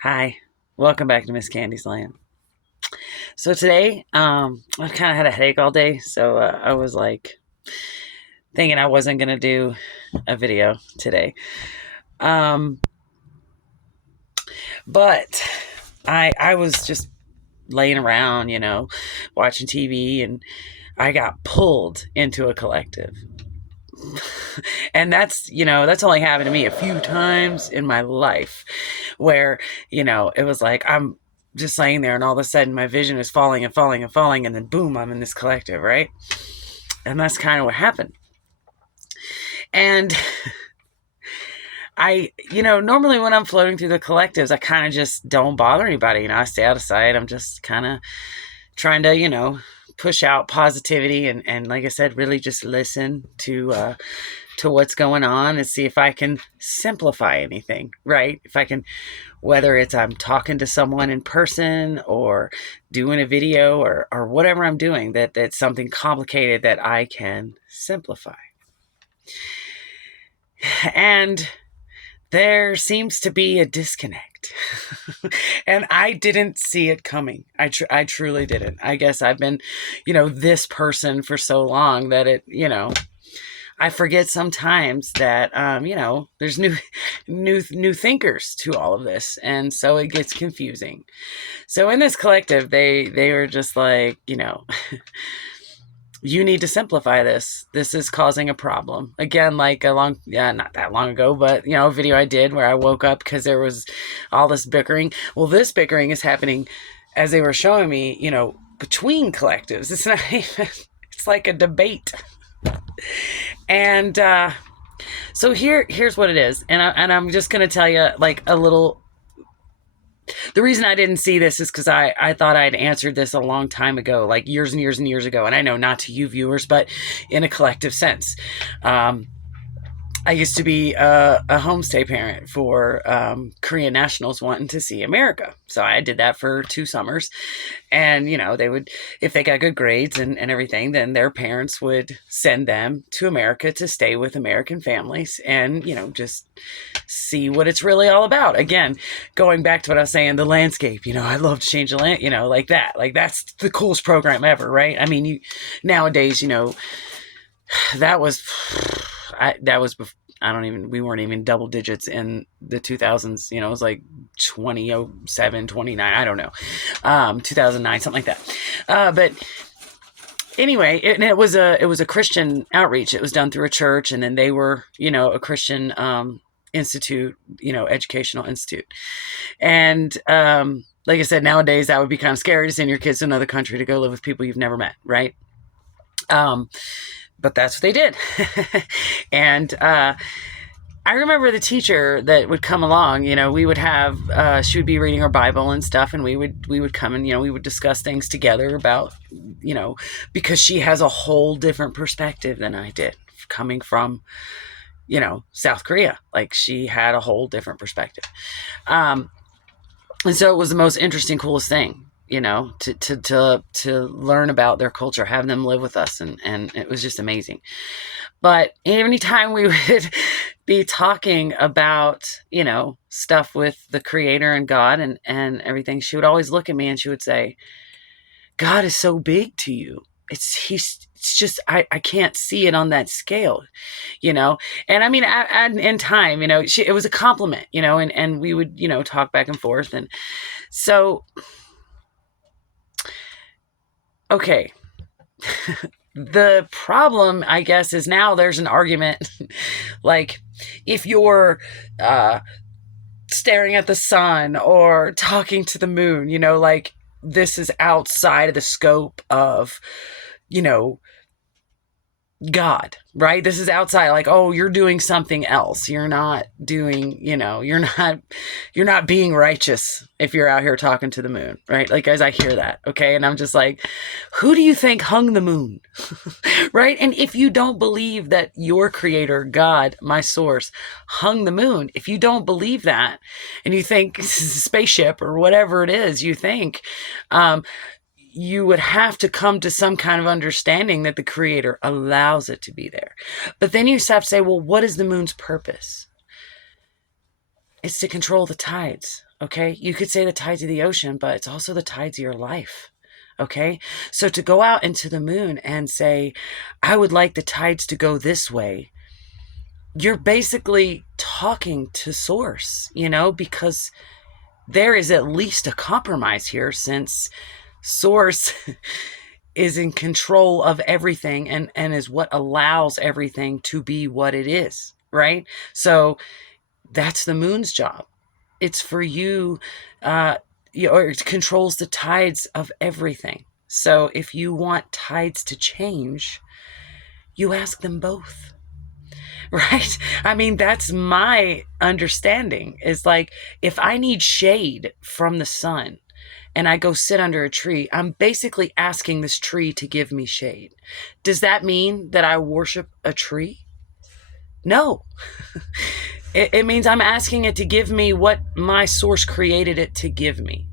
Hi, welcome back to Miss Candy's Land. So today, I kind of had a headache all day, so I was like thinking I wasn't gonna do a video today. Um, but I was just laying around, watching TV, and I got pulled into a collective. And that's only happened to me a few times in my life where, it was like I'm just laying there and all of a sudden my vision is falling and falling and falling, and then boom, I'm in this collective, right? And that's kind of what happened. And normally when I'm floating through the collectives, I kind of just don't bother anybody. I stay out of sight. I'm just kind of trying to, push out positivity and like I said, really just listen to what's going on and see if I can simplify anything, right? If I can, whether it's I'm talking to someone in person or doing a video or whatever I'm doing, that's something complicated that I can simplify. And there seems to be a disconnect. And I didn't see it coming. I truly didn't. I guess I've been, this person for so long that I forget sometimes that there's new thinkers to all of this, and so it gets confusing. So in this collective, they were just like, you need to simplify this. This is causing a problem. Again, like not that long ago, but a video I did where I woke up because there was all this bickering. Well, this bickering is happening as they were showing me, between collectives. It's not even. It's like a debate. And so here's what it is, and I'm just gonna tell you like a little. The reason I didn't see this is because I thought I'd answered this a long time ago, like years and years and years ago, and I know not to you viewers, but in a collective sense. I used to be a homestay parent for Korean nationals wanting to see America. So I did that for 2 summers. And, they would, if they got good grades and everything, then their parents would send them to America to stay with American families and, just see what it's really all about. Again, going back to what I was saying, the landscape, I love to change the land, like that. Like that's the coolest program ever, right? I mean, nowadays, that was we weren't even double digits in the 2000s. It was like 2007, 29, I don't know, 2009, something like that. But anyway, it was a Christian outreach. It was done through a church, and then they were, a Christian institute, educational institute. And like I said, nowadays that would be kind of scary to send your kids to another country to go live with people you've never met, right? But that's what they did. And I remember the teacher that would come along, we would have, she would be reading her Bible and stuff, and we would come and, we would discuss things together about, because she has a whole different perspective than I did, coming from, South Korea. Like she had a whole different perspective. And so it was the most interesting, coolest thing, to learn about their culture, have them live with us. And it was just amazing. But anytime we would be talking about, stuff with the Creator and God and everything, she would always look at me and she would say, God is so big to you. It's just, I can't see it on that scale, and I mean, in time, it was a compliment, and we would, talk back and forth. And so, okay. The problem, I guess, is now there's an argument, like if you're, staring at the sun or talking to the moon, like this is outside of the scope of, God, right? This is outside, like, oh, you're doing something else. You're not doing, you're not being righteous if you're out here talking to the moon, right? Like, guys, I hear that. Okay. And I'm just like, who do you think hung the moon? Right? And if you don't believe that your creator, God, my source, hung the moon, if you don't believe that, and you think this is a spaceship or whatever it is, you think, you would have to come to some kind of understanding that the creator allows it to be there. But then you have to say, well, what is the moon's purpose? It's to control the tides, Okay. You could say the tides of the ocean, but it's also the tides of your life. Okay. So to go out into the moon and say, I would like the tides to go this way, you're basically talking to source, because there is at least a compromise here, since source is in control of everything and is what allows everything to be what it is, right? So that's the moon's job. It's for you, or it controls the tides of everything. So if you want tides to change, you ask them both. Right? I mean, that's my understanding, is like, if I need shade from the sun and I go sit under a tree, I'm basically asking this tree to give me shade. Does that mean that I worship a tree? No. It means I'm asking it to give me what my source created it to give me.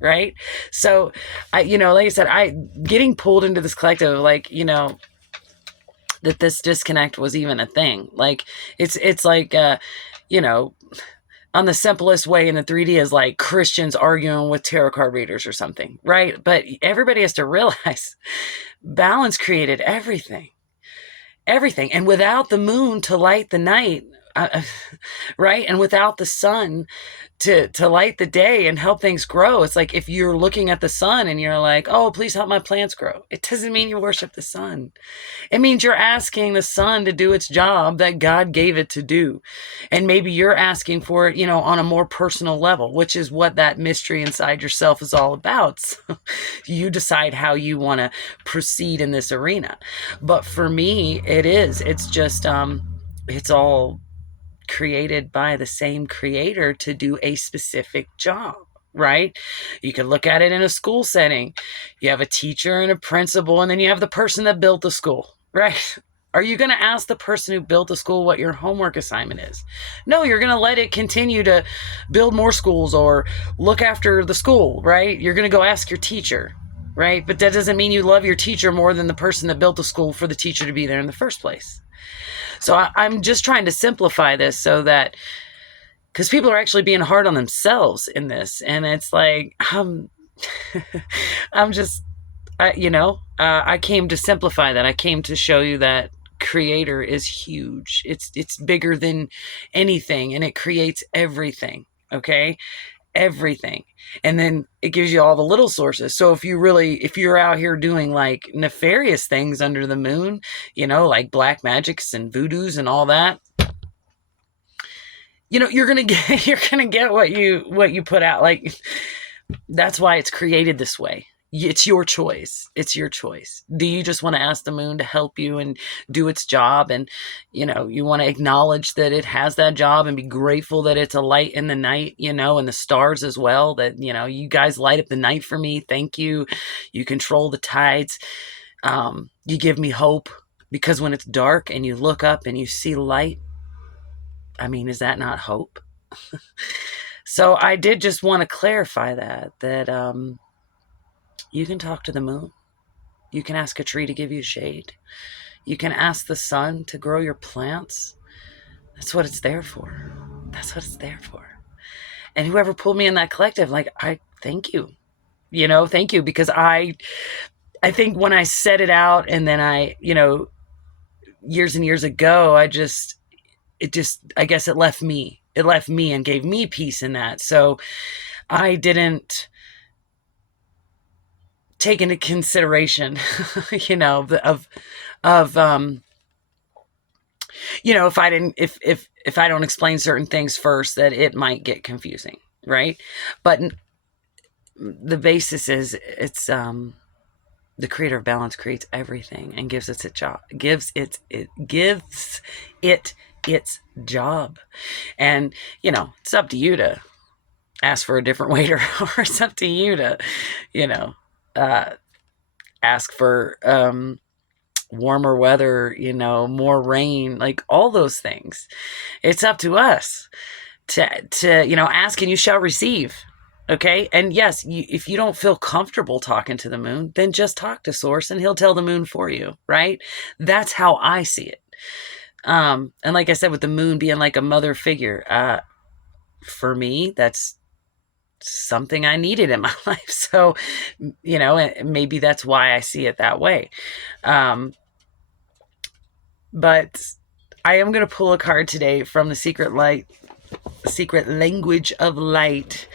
Right? So, like I said, getting pulled into this collective, like, that this disconnect was even a thing. Like, it's like, on the simplest way in the 3D is like Christians arguing with tarot card readers or something, right? But everybody has to realize balance created everything. Everything. And without the moon to light the night, right? And without the sun to light the day and help things grow, it's like if you're looking at the sun and you're like, oh, please help my plants grow. It doesn't mean you worship the sun. It means you're asking the sun to do its job that God gave it to do. And maybe you're asking for it, on a more personal level, which is what that mystery inside yourself is all about. So you decide how you want to proceed in this arena. But for me, it's just, it's all created by the same creator to do a specific job, right? You can look at it in a school setting. You have a teacher and a principal, and then you have the person that built the school, right? Are you going to ask the person who built the school what your homework assignment is? No, you're going to let it continue to build more schools or look after the school, right? You're going to go ask your teacher, right? But that doesn't mean you love your teacher more than the person that built the school for the teacher to be there in the first place. So I'm just trying to simplify this so that, because people are actually being hard on themselves in this. And it's like, I'm just, I came to simplify that. I came to show you that creator is huge. It's bigger than anything, and it creates everything. Okay. Everything. And then it gives you all the little sources. So if you're out here doing like nefarious things under the moon, like black magics and voodoos and all that, you're going to get what you put out. Like, that's why it's created this way. It's your choice. It's your choice. Do you just want to ask the moon to help you and do its job? And, you want to acknowledge that it has that job and be grateful that it's a light in the night, and the stars as well, that, you guys light up the night for me. Thank you. You control the tides. You give me hope, because when it's dark and you look up and you see light, I mean, is that not hope? So I did just want to clarify that you can talk to the moon. You can ask a tree to give you shade. You can ask the sun to grow your plants. That's what it's there for. That's what it's there for. And whoever pulled me in that collective, like, I thank you. Thank you, because I think when I set it out, and then I, years and years ago, I guess it left me. It left me and gave me peace in that. So I didn't take into consideration, if I don't explain certain things first, that it might get confusing, right? But the basis is, it's the creator of balance creates everything and gives it its job. Gives it its job, and it's up to you to ask for a different waiter, or it's up to you to, ask for warmer weather, more rain, like all those things. It's up to us to ask and you shall receive. Okay. And yes, if you don't feel comfortable talking to the moon, then just talk to source and he'll tell the moon for you. Right. That's how I see it. And like I said, with the moon being like a mother figure, for me, that's something I needed in my life. So, you know, maybe that's why I see it that way. But I am going to pull a card today from the Secret Language of Light,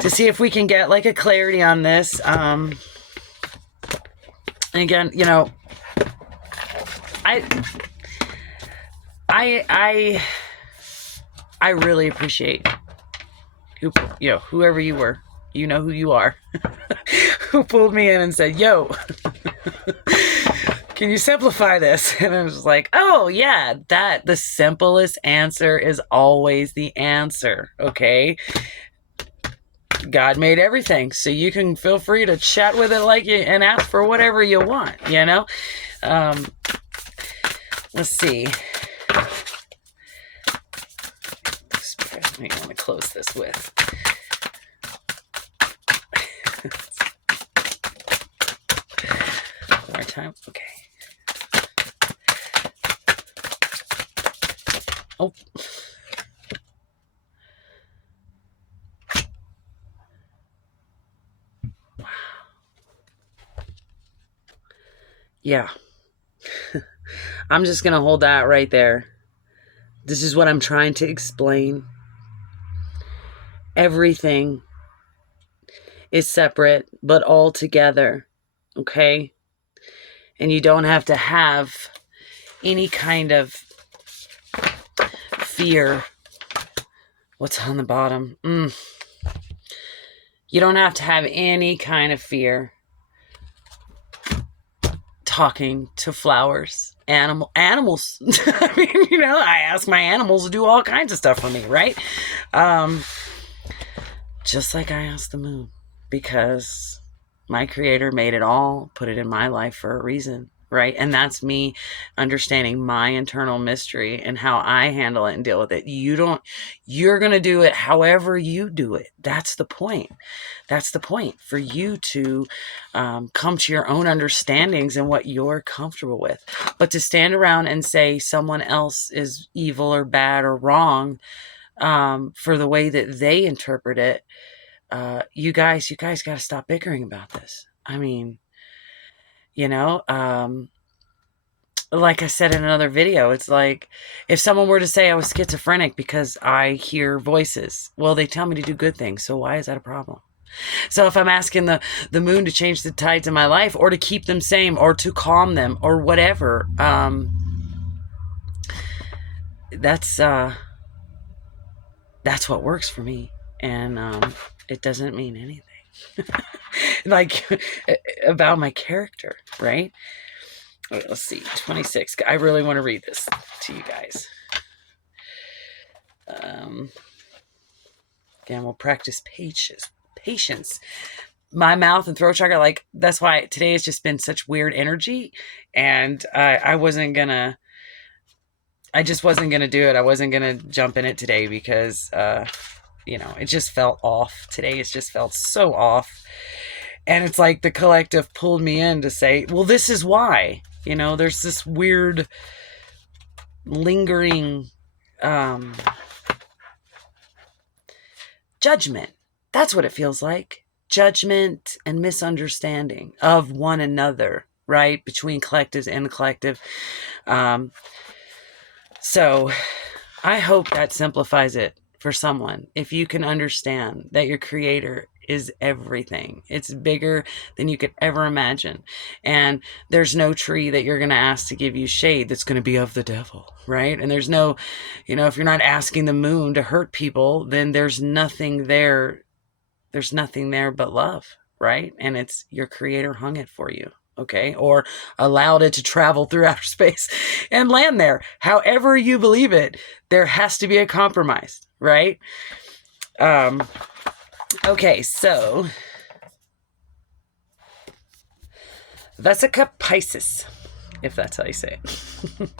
to see if we can get like a clarity on this. Again, you know, I really appreciate whoever you were, you know who you are, who pulled me in and said, yo, can you simplify this? And I was like, oh yeah, the simplest answer is always the answer. Okay. God made everything, so you can feel free to chat with it like you and ask for whatever you want, you know? Let's see. What do you want to close this with? One more time. Okay. Oh. Yeah. I'm just going to hold that right there. This is what I'm trying to explain. Everything is separate, but all together. Okay? And you don't have to have any kind of fear. What's on the bottom? You don't have to have any kind of fear talking to flowers, animals. I mean, you know, I ask my animals to do all kinds of stuff for me, right? Just like I ask the moon, because my creator made it all, put it in my life for a reason, right? And that's me understanding my internal mystery and how I handle it and deal with it. You're going to do it however you do it. That's the point. That's the point, for you to come to your own understandings and what you're comfortable with. But to stand around and say someone else is evil or bad or wrong for the way that they interpret it, you guys got to stop bickering about this. I mean, you know, like I said in another video, it's like if someone were to say I was schizophrenic because I hear voices, well, they tell me to do good things. So why is that a problem? So if I'm asking the moon to change the tides in my life, or to keep them same, or to calm them, or whatever, that's what works for me. And it doesn't mean anything like about my character, right? Let's see, 26. I really want to read this to you guys. Again, we'll practice patience. My mouth and throat chakra, like, that's why today has just been such weird energy, and I just wasn't gonna do it. I wasn't gonna jump in it today because you know, it just felt off. Today it's just felt so off. And it's like the collective pulled me in to say, well, this is why. You know, there's this weird lingering judgment. That's what it feels like. Judgment and misunderstanding of one another, right? Between collectives and the collective. So I hope that simplifies it for someone. If you can understand that your creator is everything. It's bigger than you could ever imagine. And there's no tree that you're going to ask to give you shade that's going to be of the devil, right? And there's no, you know, if you're not asking the moon to hurt people, then there's nothing there. There's nothing there but love, right? And it's your creator hung it for you, okay? Or allowed it to travel through outer space and land there. However you believe it, there has to be a compromise, right? Okay, so Vesica Pisces, if that's how you say it.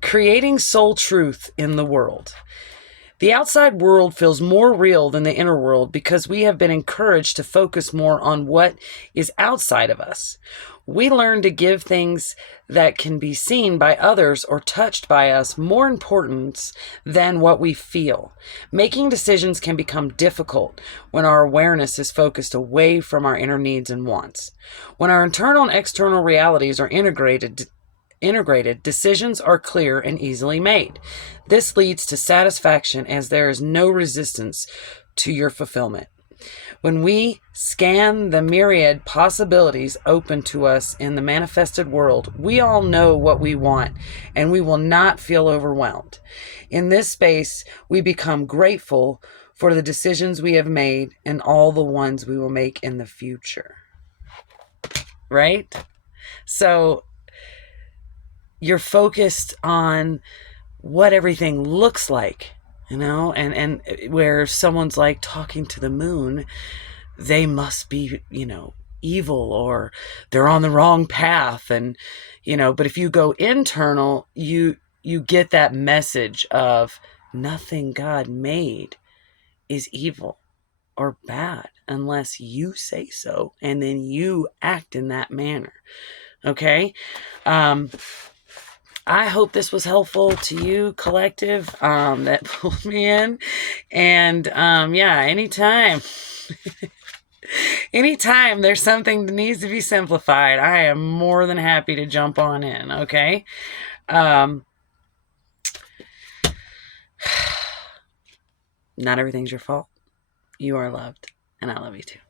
Creating soul truth in the world. The outside world feels more real than the inner world because we have been encouraged to focus more on what is outside of us. We learn to give things that can be seen by others or touched by us more importance than what we feel. Making decisions can become difficult when our awareness is focused away from our inner needs and wants. When our internal and external realities are integrated, decisions are clear and easily made. This leads to satisfaction as there is no resistance to your fulfillment. When we scan the myriad possibilities open to us in the manifested world, we all know what we want and we will not feel overwhelmed. In this space, we become grateful for the decisions we have made and all the ones we will make in the future. Right? So you're focused on what everything looks like, and where someone's like talking to the moon, they must be, evil, or they're on the wrong path. And, but if you go internal, you get that message of nothing God made is evil or bad unless you say so. And then you act in that manner. Okay. I hope this was helpful to you, collective, that pulled me in. And anytime there's something that needs to be simplified, I am more than happy to jump on in, okay? Not everything's your fault. You are loved, and I love you too.